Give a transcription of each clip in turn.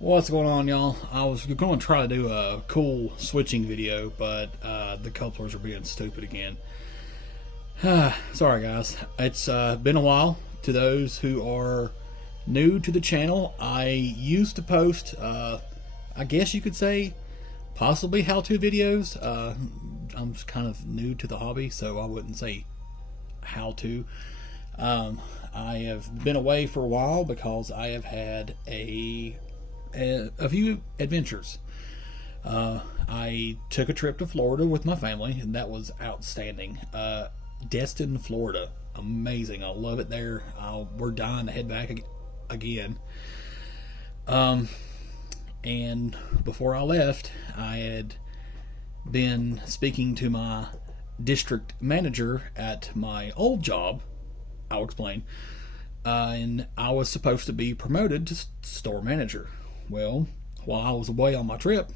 What's going on, y'all? I was going to try to do a cool switching video, but the couplers are being stupid again. Sorry, guys. It's been a while. To those who are new to the channel, I used to post, I guess you could say, possibly how-to videos. I'm just kind of new to the hobby, so I wouldn't say how-to. I have been away for a while because I have had a few adventures. I took a trip to Florida with my family, and that was outstanding. Destin, Florida, amazing. I love it there. We're dying to head back again. And before I left, I had been speaking to my district manager at my old job. I'll explain. And I was supposed to be promoted to store manager. Well, while I was away on my trip,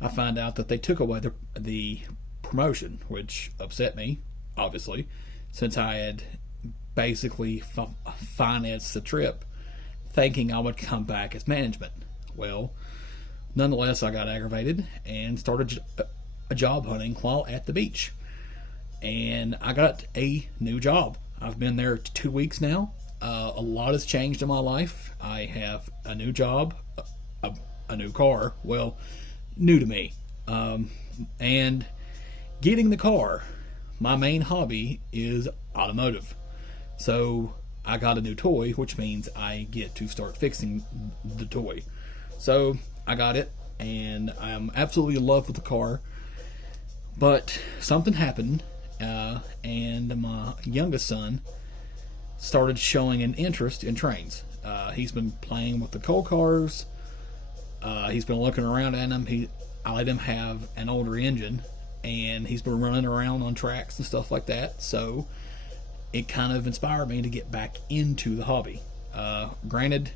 I found out that they took away the promotion, which upset me, obviously, since I had basically financed the trip thinking I would come back as management. Well, nonetheless, I got aggravated and started a job hunting while at the beach. And I got a new job. I've been there 2 weeks now. A lot has changed in my life. I have a new job, a new car. Well, new to me. And getting the car, my main hobby is automotive. So I got a new toy, which means I get to start fixing the toy. So I got it, and I'm absolutely in love with the car. But something happened, and my youngest son started showing an interest in trains. He's been playing with the coal cars. He's been looking around at them. I let him have an older engine, and he's been running around on tracks and stuff like that. So it kind of inspired me to get back into the hobby. Granted,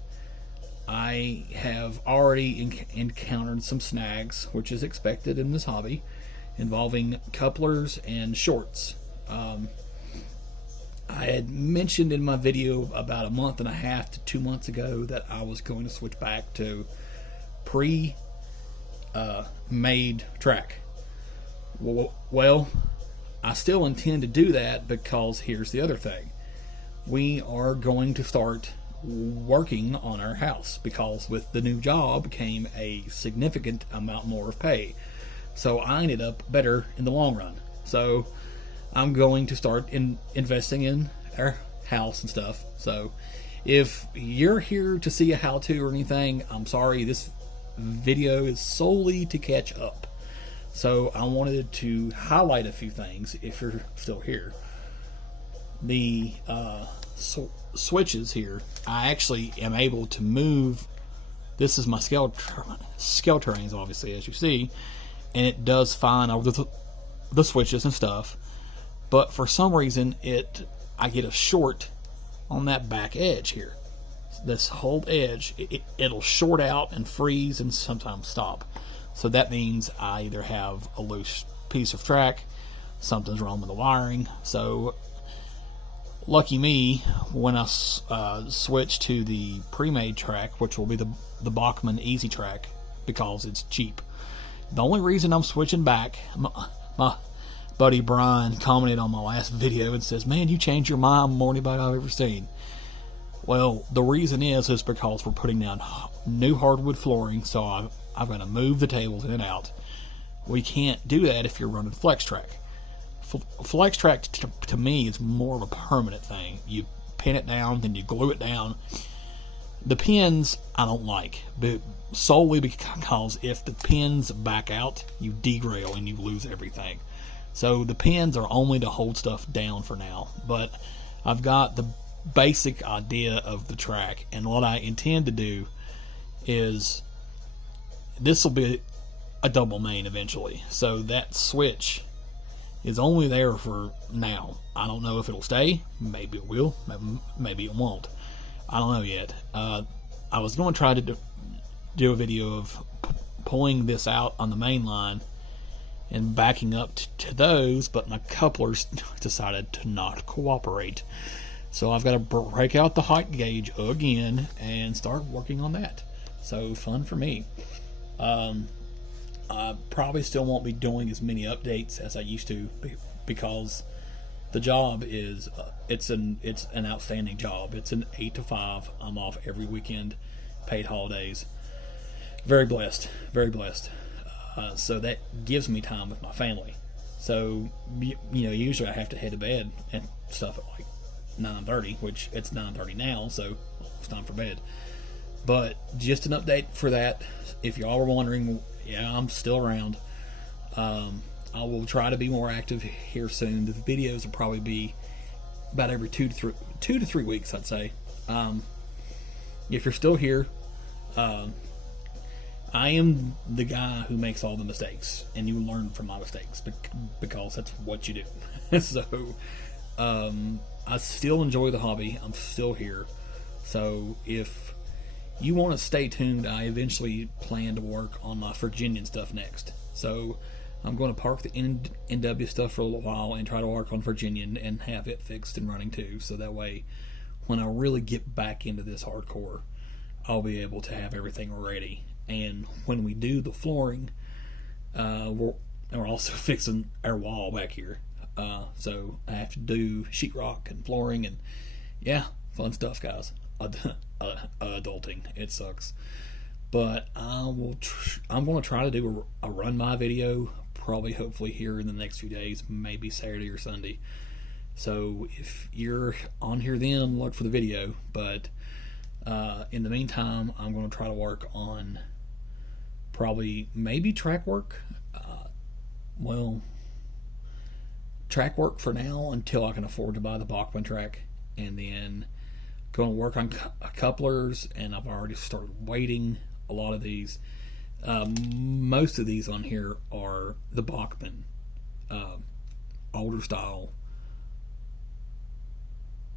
I have already encountered some snags, which is expected in this hobby, involving couplers and shorts. I had mentioned in my video about a month and a half to 2 months ago that I was going to switch back to pre-made track. Well, I still intend to do that, because here's the other thing. We are going to start working on our house, because with the new job came a significant amount more of pay. So I ended up better in the long run. So I'm going to start investing in our house and stuff. So if you're here to see a how-to or anything, I'm sorry, this video is solely to catch up. So I wanted to highlight a few things if you're still here. The switches here, I actually am able to move. This is my scale terrains, obviously, as you see, and it does fine over the switches and stuff. But for some reason, I get a short on that back edge here. This whole edge, it'll short out and freeze and sometimes stop. So that means I either have a loose piece of track, something's wrong with the wiring. So lucky me, when I switch to the pre-made track, which will be the Bachmann Easy Track, because it's cheap. The only reason I'm switching back, my buddy Brian commented on my last video and says, "Man, you changed your mind more than anybody I've ever seen." Well, the reason is because we're putting down new hardwood flooring, so I'm going to move the tables in and out. We can't do that if you're running flex track. Flex track to me is more of a permanent thing. You pin it down, then you glue it down. The pins I don't like, but solely because if the pins back out, you derail and you lose everything. So the pins are only to hold stuff down for now, but I've got the basic idea of the track, and what I intend to do is, this will be a double main eventually, so that switch is only there for now. I don't know if it'll stay. Maybe it will, maybe it won't. I don't know yet. I was going to try to do a video of pulling this out on the main line and backing up to those, but my couplers decided to not cooperate. So I've got to break out the height gauge again and start working on that. So fun for me. I probably still won't be doing as many updates as I used to because the job is it's an outstanding job. It's an 8 to 5. I'm off every weekend, paid holidays. Very blessed, very blessed. So that gives me time with my family. So usually I have to head to bed and stuff at like 9:30, which it's 9:30 now, so it's time for bed. But just an update for that. If y'all were wondering, yeah, I'm still around. I will try to be more active here soon. The videos will probably be about every 2 to 3 weeks, I'd say. If you're still here, I am the guy who makes all the mistakes, and you learn from my mistakes because that's what you do. So, I still enjoy the hobby. I'm still here. So, if you want to stay tuned, I eventually plan to work on my Virginian stuff next. So, I'm going to park the NW stuff for a little while and try to work on Virginian and have it fixed and running too. So that way, when I really get back into this hardcore, I'll be able to have everything ready. And when we do the flooring, we're also fixing our wall back here. So I have to do sheetrock and flooring, and yeah, fun stuff, guys. Adulting, it sucks. But I'm going to try to do a run my video, probably hopefully here in the next few days, maybe Saturday or Sunday. So if you're on here then, look for the video. But in the meantime, I'm going to try to work on maybe track work. Track work for now until I can afford to buy the Bachmann track, and then going to work on couplers, and I've already started weighting a lot of these. Most of these on here are the Bachmann older style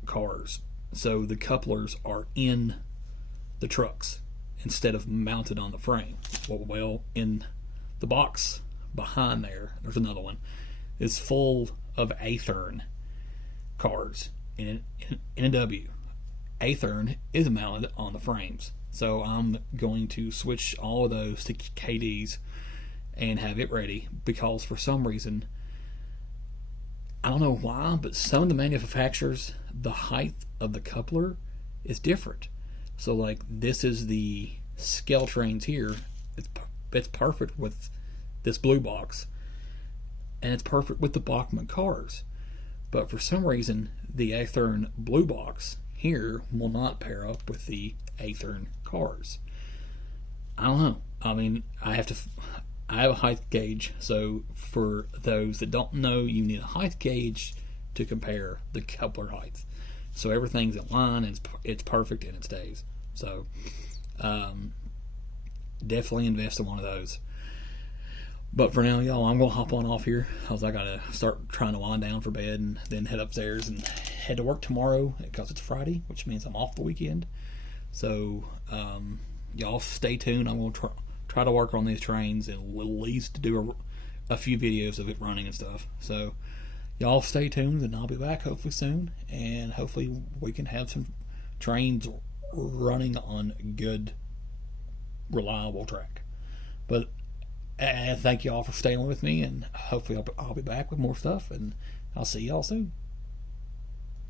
cars, so the couplers are in the trucks instead of mounted on the frame. Well, in the box behind there's another one. It's full of Athearn cars in NW. Athearn is mounted on the frames, so I'm going to switch all of those to KDs and have it ready, because for some reason, I don't know why, but some of the manufacturers, the height of the coupler is different. So like this is the scale trains here. It's perfect with this blue box, and it's perfect with the Bachmann cars. But for some reason, the Athearn blue box here will not pair up with the Athearn cars. I don't know. I mean, I have a height gauge, so for those that don't know, you need a height gauge to compare the coupler heights. So everything's in line, and it's perfect, and it stays. So definitely invest in one of those. But for now, y'all, I'm going to hop on off here, because I got to start trying to wind down for bed and then head upstairs and head to work tomorrow, because it's Friday, which means I'm off the weekend. So y'all stay tuned. I'm going to try to work on these trains and at least do a few videos of it running and stuff. So y'all stay tuned, and I'll be back hopefully soon, and hopefully we can have some trains running on good, reliable track. But thank you all for staying with me, and hopefully I'll be back with more stuff, and I'll see y'all soon.